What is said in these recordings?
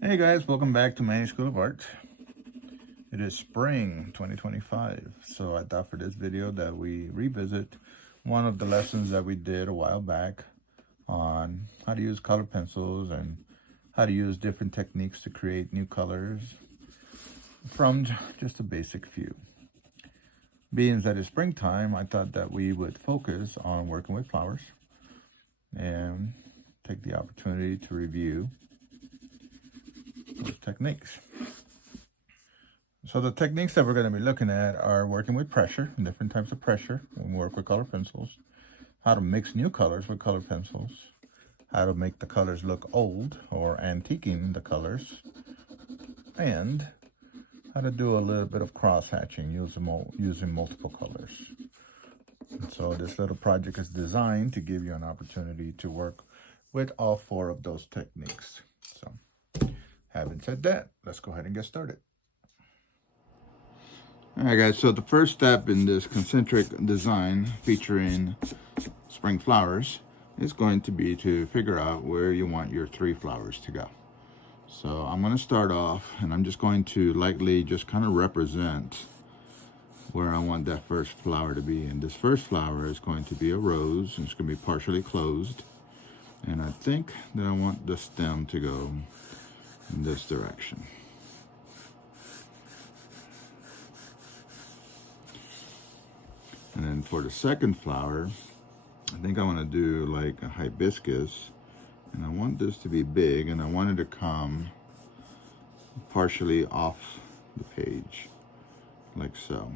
Hey guys, welcome back to Manny School of Art. It is spring 2025, so I thought for this video that we revisit one of the lessons that we did a while back on how to use color pencils and how to use different techniques to create new colors from just a basic few. Being that it's springtime, I thought that we would focus on working with flowers and take the opportunity to review those techniques. So the techniques that we're going to be looking at are working with pressure, different types of pressure when we work with color pencils, how to mix new colors with color pencils, how to make the colors look old or antiquing the colors, and how to do a little bit of cross-hatching using multiple colors. And so this little project is designed to give you an opportunity to work with all four of those techniques. So having said that, let's go ahead and get started. All right, guys, so the first step in this concentric design featuring spring flowers is going to be to figure out where you want your 3 flowers to go. So I'm going to start off, and I'm just going to lightly just kind of represent where I want that first flower to be. And this first flower is going to be a rose, and it's going to be partially closed. And I think that I want the stem to go in this direction. And then for the second flower, I think I want to do like a hibiscus, and I want this to be big, and I want it to come partially off the page, like so.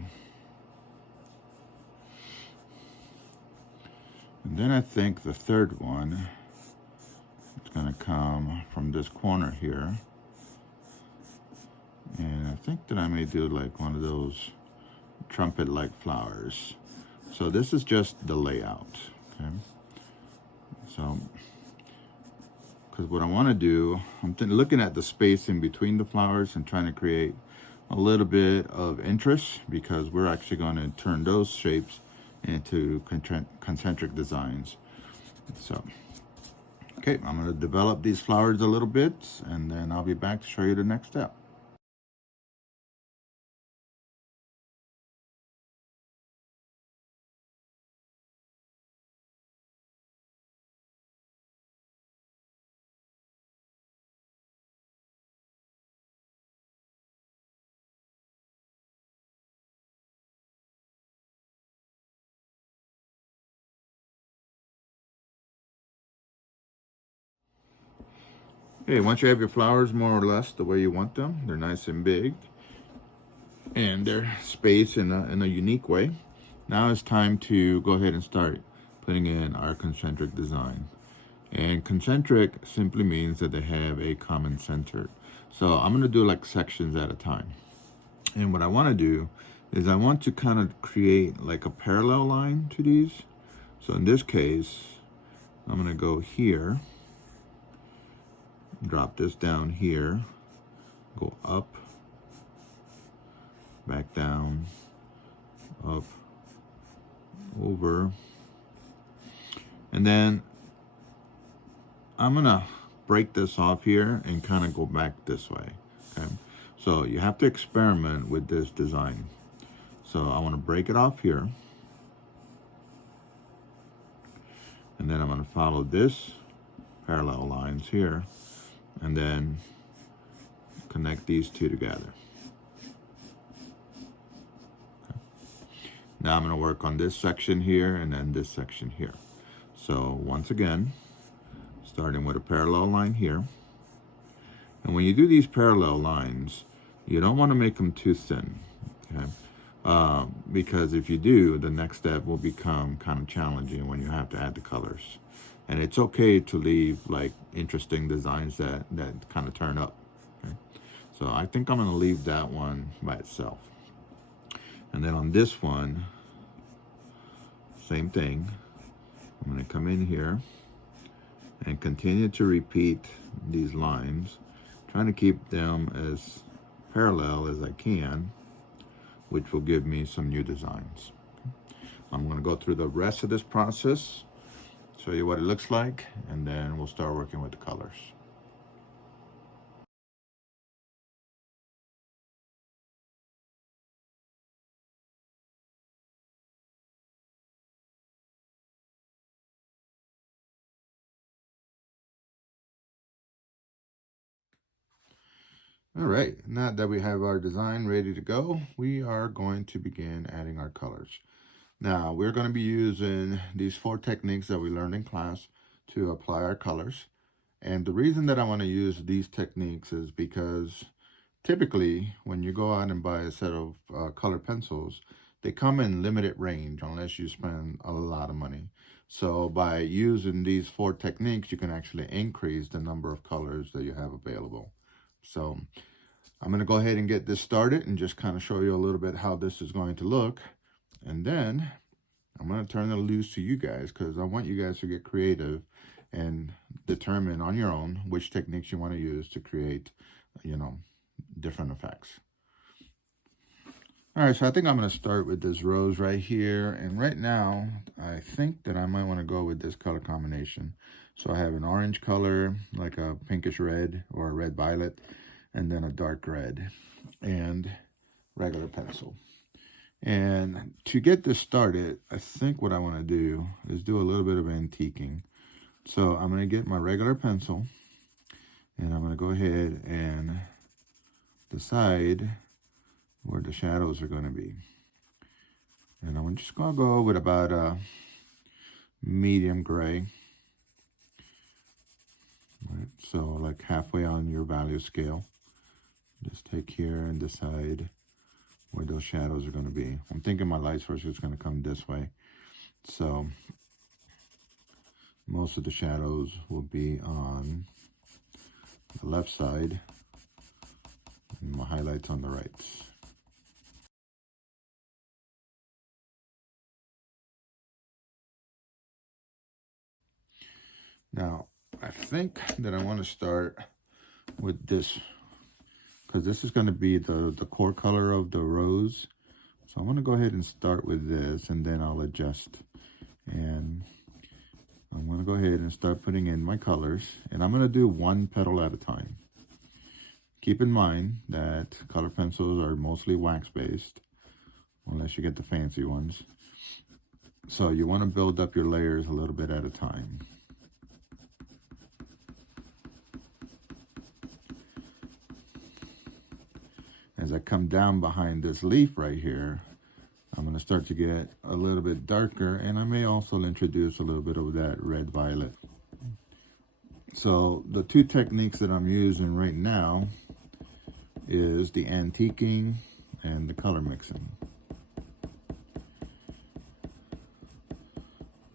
And then I think the third one, it's going to come from this corner here, and I think that I may do like one of those trumpet-like flowers. So this is just the layout, okay? So, because what I want to do, I'm looking at the space in between the flowers and trying to create a little bit of interest, because we're actually going to turn those shapes into concentric designs. So, okay, I'm going to develop these flowers a little bit, and then I'll be back to show you the next step. Okay, once you have your flowers more or less the way you want them, they're nice and big, and they're spaced in a unique way. Now it's time to go ahead and start putting in our concentric design. And concentric simply means that they have a common center. So I'm going to do like sections at a time. And what I want to do is I want to kind of create like a parallel line to these. So in this case, I'm going to go here, drop this down here, go up, back down, up, over, and then I'm gonna break this off here and kind of go back this way, okay? So you have to experiment with this design. So I want to break it off here, and then I'm going to follow this parallel lines here, and then connect these two together. Okay. Now I'm going to work on this section here and then this section here. So once again, starting with a parallel line here. And when you do these parallel lines, you don't want to make them too thin, okay? Because if you do, the next step will become kind of challenging when you have to add the colors. And it's okay to leave like interesting designs that kind of turn up, okay? So I think I'm going to leave that one by itself. And then on this one, same thing. I'm going to come in here and continue to repeat these lines, trying to keep them as parallel as I can, which will give me some new designs. I'm going to go through the rest of this process, show you what it looks like, and then we'll start working with the colors. All right, now that we have our design ready to go, we are going to begin adding our colors. Now, we're going to be using these 4 techniques that we learned in class to apply our colors. And the reason that I want to use these techniques is because typically, when you go out and buy a set of color pencils, they come in limited range unless you spend a lot of money. So by using these 4 techniques, you can actually increase the number of colors that you have available. So I'm going to go ahead and get this started and just kind of show you a little bit how this is going to look. And then I'm going to turn it loose to you guys because I want you guys to get creative and determine on your own which techniques you want to use to create, different effects. All right, so I think I'm going to start with this rose right here. And right now, I think that I might want to go with this color combination. So I have an orange color, like a pinkish red or a red violet, and then a dark red and regular pencil. And to get this started, I think what I want to do is do a little bit of antiquing. So I'm going to get my regular pencil and I'm going to go ahead and decide where the shadows are going to be. And I'm just going to go with about a medium gray. Right, so like halfway on your value scale. Just take here and decide where those shadows are going to be. I'm thinking my light source is going to come this way. So most of the shadows will be on the left side and my highlights on the right. Now, I think that I want to start with this because this is going to be the core color of the rose. So I'm going to go ahead and start with this and then I'll adjust. And I'm going to go ahead and start putting in my colors. And I'm going to do one petal at a time. Keep in mind that color pencils are mostly wax-based, unless you get the fancy ones. So you want to build up your layers a little bit at a time. As I come down behind this leaf right here, I'm going to start to get a little bit darker, and I may also introduce a little bit of that red violet. So the 2 techniques that I'm using right now is the antiquing and the color mixing.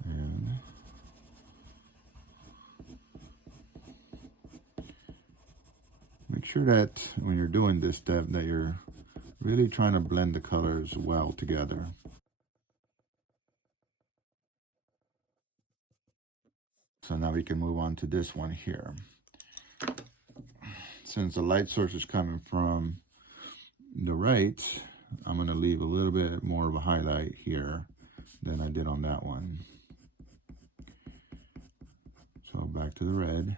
And make sure that when you're doing this step that you're really trying to blend the colors well together. So now we can move on to this one here. Since the light source is coming from the right, I'm going to leave a little bit more of a highlight here than I did on that one. So back to the red.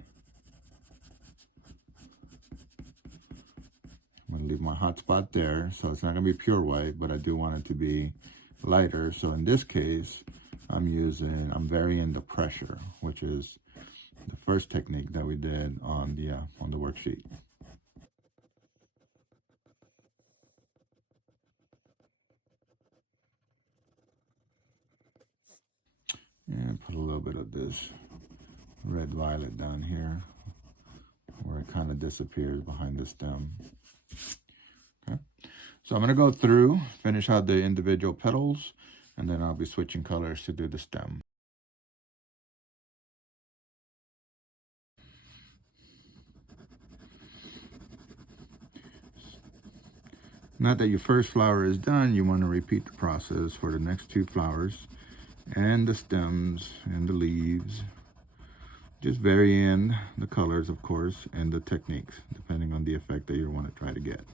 I'm going to leave my hot spot there, so it's not going to be pure white, but I do want it to be lighter. So in this case, I'm varying the pressure, which is the first technique that we did on the worksheet. And put a little bit of this red violet down here where it kind of disappears behind the stem. Okay, so I'm going to go through, finish out the individual petals, and then I'll be switching colors to do the stem. Now that your first flower is done, you want to repeat the process for the next 2 flowers and the stems and the leaves. Just varying the colors, of course, and the techniques, depending on the effect that you want to try to get.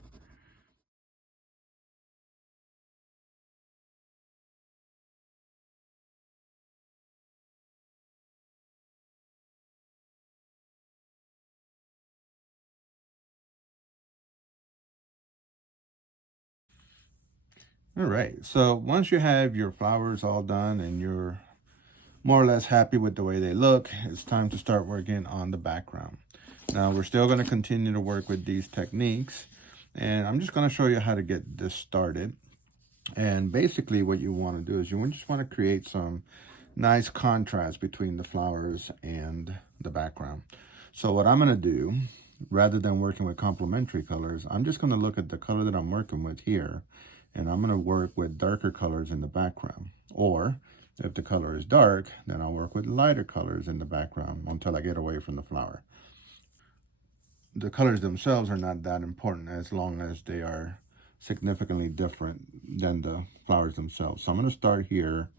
All right, so once you have your flowers all done and you're more or less happy with the way they look, it's time to start working on the background. Now we're still going to continue to work with these techniques, and I'm just going to show you how to get this started. And basically what you want to do is you just want to create some nice contrast between the flowers and the background. So what I'm going to do, rather than working with complementary colors, I'm just going to look at the color that I'm working with here, and I'm going to work with darker colors in the background. Or if the color is dark, then I'll work with lighter colors in the background until I get away from the flower. The colors themselves are not that important as long as they are significantly different than the flowers themselves. So I'm going to start here,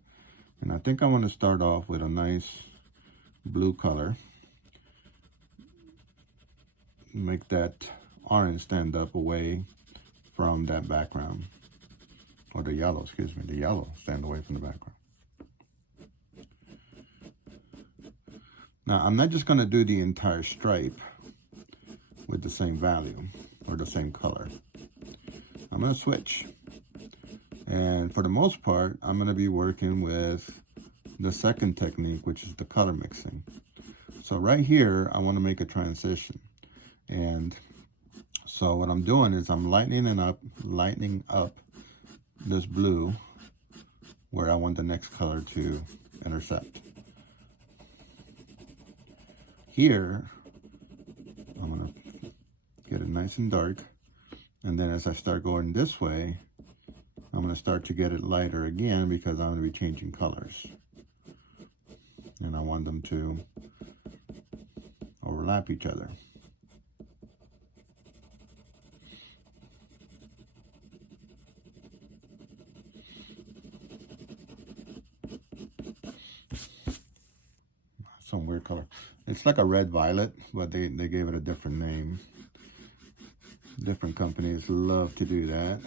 and I think I want to start off with a nice blue color. Make that orange stand up away from that background. Or the yellow, excuse me, the yellow stand away from the background. Now, I'm not just going to do the entire stripe with the same value or the same color. I'm going to switch. And for the most part, I'm going to be working with the second technique, which is the color mixing. So right here, I want to make a transition. And so what I'm doing is I'm lightening up this blue where I want the next color to intercept. Here, I'm going to get it nice and dark. And then as I start going this way, I'm going to start to get it lighter again because I'm going to be changing colors. And I want them to overlap each other. Some weird color. It's like a red violet, but they gave it a different name. Different companies love to do that.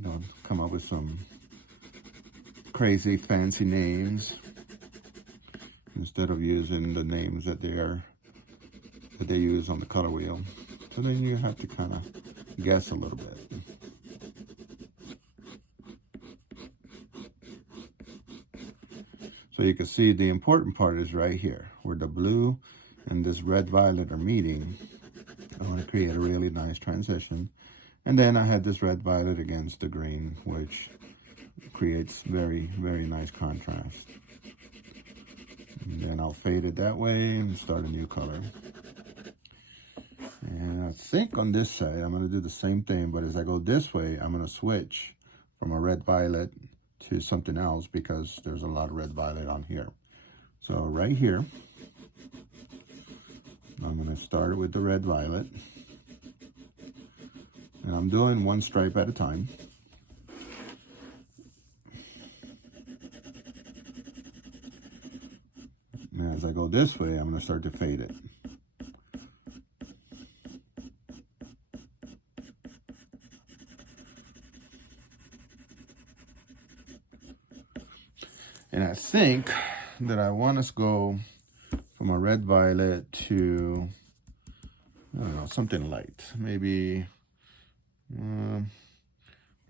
They'll come up with some crazy fancy names instead of using the names that they use on the color wheel. So then you have to kind of guess a little bit. So you can see the important part is right here, where the blue and this red violet are meeting. I want to create a really nice transition. And then I had this red violet against the green, which creates very, very nice contrast. And then I'll fade it that way and start a new color. And I think on this side, I'm going to do the same thing, but as I go this way, I'm going to switch from a red violet to something else because there's a lot of red violet on here. So right here, I'm going to start with the red violet. And I'm doing one stripe at a time. And as I go this way, I'm going to start to fade it. And I think that I want us to go from a red violet to, I don't know, something light. Maybe,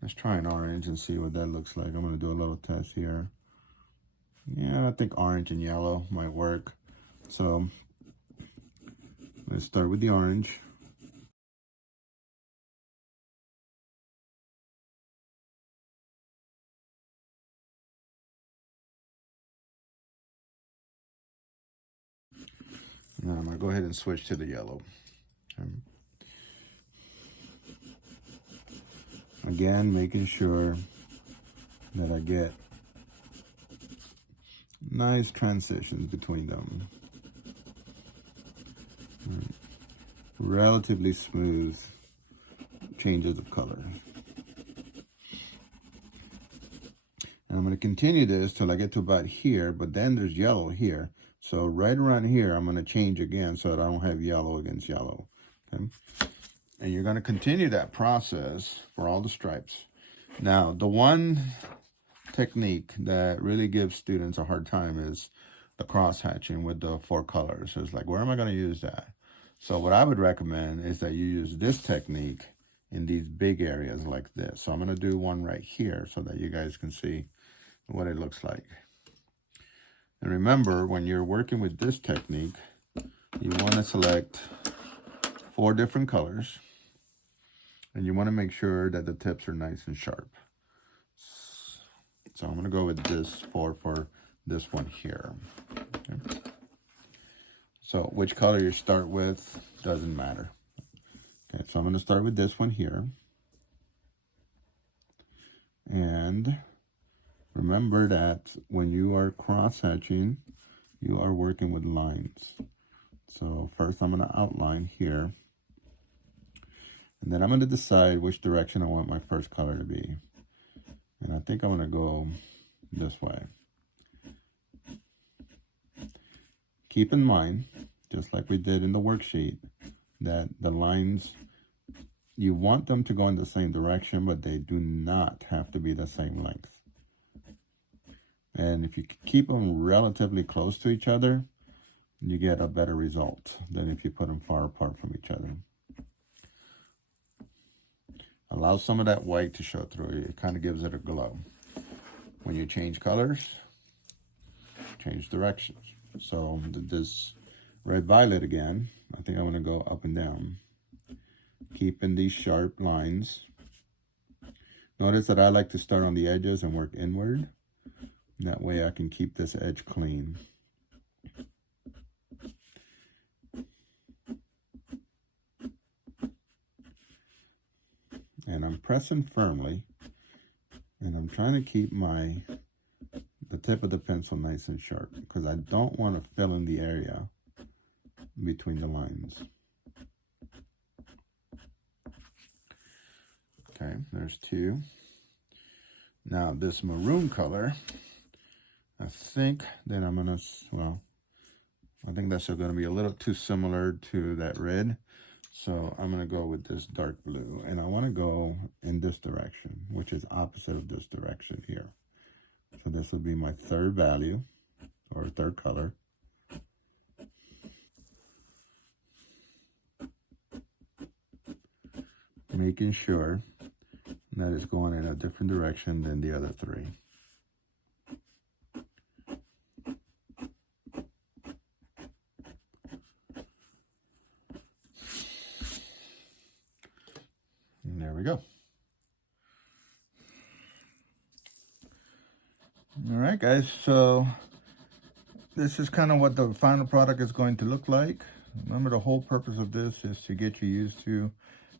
let's try an orange and see what that looks like. I'm going to do a little test here. Yeah, I think orange and yellow might work. So let's start with the orange. Now I'm going to go ahead and switch to the yellow. Again, making sure that I get nice transitions between them. Relatively smooth changes of color. And I'm going to continue this till I get to about here, but then there's yellow here. So right around here, I'm going to change again so that I don't have yellow against yellow. Okay? And you're going to continue that process for all the stripes. Now, the one technique that really gives students a hard time is the cross hatching with the 4 colors. So it's like, where am I going to use that? So what I would recommend is that you use this technique in these big areas like this. So I'm going to do one right here so that you guys can see what it looks like. And remember, when you're working with this technique, you want to select 4 different colors, and you want to make sure that the tips are nice and sharp. So I'm going to go with this 4 for this one here. Okay. So which color you start with doesn't matter. Okay, so I'm going to start with this one here. And remember that when you are cross-hatching, you are working with lines. So first I'm going to outline here. And then I'm going to decide which direction I want my first color to be. And I think I'm going to go this way. Keep in mind, just like we did in the worksheet, that the lines, you want them to go in the same direction, but they do not have to be the same length. And if you keep them relatively close to each other, you get a better result than if you put them far apart from each other. Allow some of that white to show through. It kind of gives it a glow. When you change colors, change directions. So this red-violet again, I think I'm going to go up and down. Keeping these sharp lines. Notice that I like to start on the edges and work inward. That way I can keep this edge clean. And I'm pressing firmly, and I'm trying to keep the tip of the pencil nice and sharp, because I don't want to fill in the area between the lines. Okay, there's 2. Now this maroon color, I think that I'm gonna, well, I think that's going to be a little too similar to that red. So I'm going to go with this dark blue, and I want to go in this direction, which is opposite of this direction here. So this will be my third value, or third color. Making sure that it's going in a different direction than the other 3. And there we go. All right, guys, so this is kind of what the final product is going to look like. Remember, the whole purpose of this is to get you used to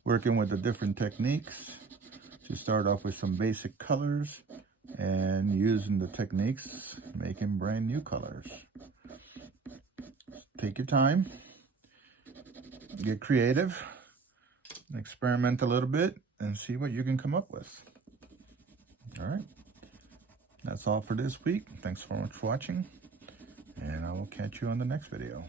working with the different techniques. To start off with some basic colors, and using the techniques, making brand new colors. Take your time, get creative, experiment a little bit, and see what you can come up with. All right, that's all for this week. Thanks so much for watching, and I will catch you on the next video.